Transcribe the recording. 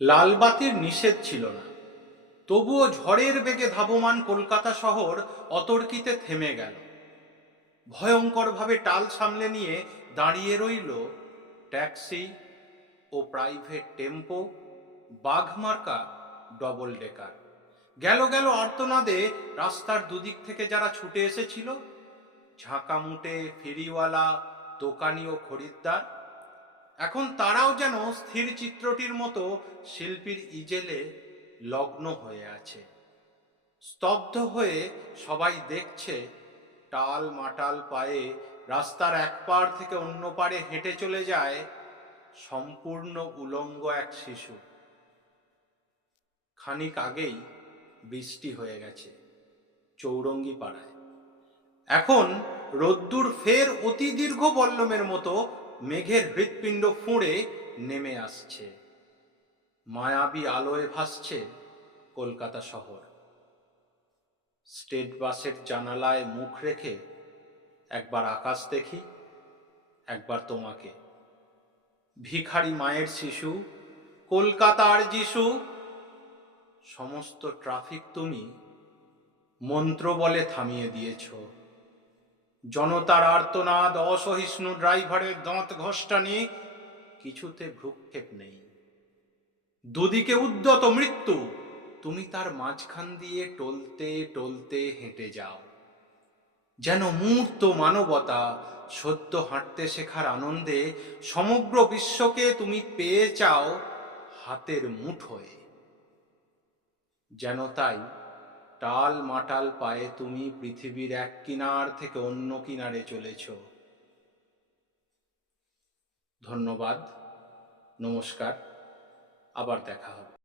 লাল বাতির নিষেধ ছিল না, তবুও ঝড়ের বেগে ধাবমান কলকাতা শহর অতর্কিতে থেমে গেল। ভয়ঙ্করভাবে টাল সামলে নিয়ে দাঁড়িয়ে রইল ট্যাক্সি ও প্রাইভেট টেম্পো, বাঘমার্কা ডবল ডেকার। গেল গেল আর্তনাদে রাস্তার দুদিক থেকে যারা ছুটে এসেছিল, ঝাঁকামুটে ফেরিওয়ালা, দোকানি ও খরিদ্দার, এখন তারাও যেন স্থির চিত্রটির মতো শিল্পীর ইজেলে লগ্ন হয়ে আছে। স্তব্ধ হয়ে সবাই দেখছে টাল মাটাল পায়ে রাস্তার এক পাড় থেকে অন্য পাড়ে হেঁটে চলে যায় সম্পূর্ণ উলঙ্গ এক শিশু। খানিক আগেই বৃষ্টি হয়ে গেছে চৌরঙ্গি পাড়ায়। এখন রোদ্দুর ফের অতি দীর্ঘ বল্লমের মতো মেঘের হৃৎপিণ্ড ফুঁড়ে নেমে আসছে। মায়াবী আলোয় ভাসছে কলকাতা শহর। স্টেট বাসের জানালায় মুখ রেখে একবার আকাশ দেখি, একবার তোমাকে। ভিখারি মায়ের শিশু, কলকাতার যিশু, সমস্ত ট্রাফিক তুমি মন্ত্র বলে থামিয়ে দিয়েছ। জনতার আর্তনাদ, অসহিষ্ণু ড্রাইভারের দাঁত ঘষ্টানি, কিছুতে ভ্রুক্ষেপ নেই। দুদিকে উদ্যত মৃত্যু, তুমি তার মাঝখান দিয়ে টলতে টলতে হেঁটে যাও। যেন মূর্ত মানবতা সদ্য হাঁটতে শেখার আনন্দে সমগ্র বিশ্বকে তুমি পেয়ে চাও হাতের মুঠোয়। যেন তাই টাল মাটাল পায়ে তুমি পৃথিবীর এক কিনার থেকে অন্য কিনারে চলেছ। ধন্যবাদ, নমস্কার, আবার দেখা হবে।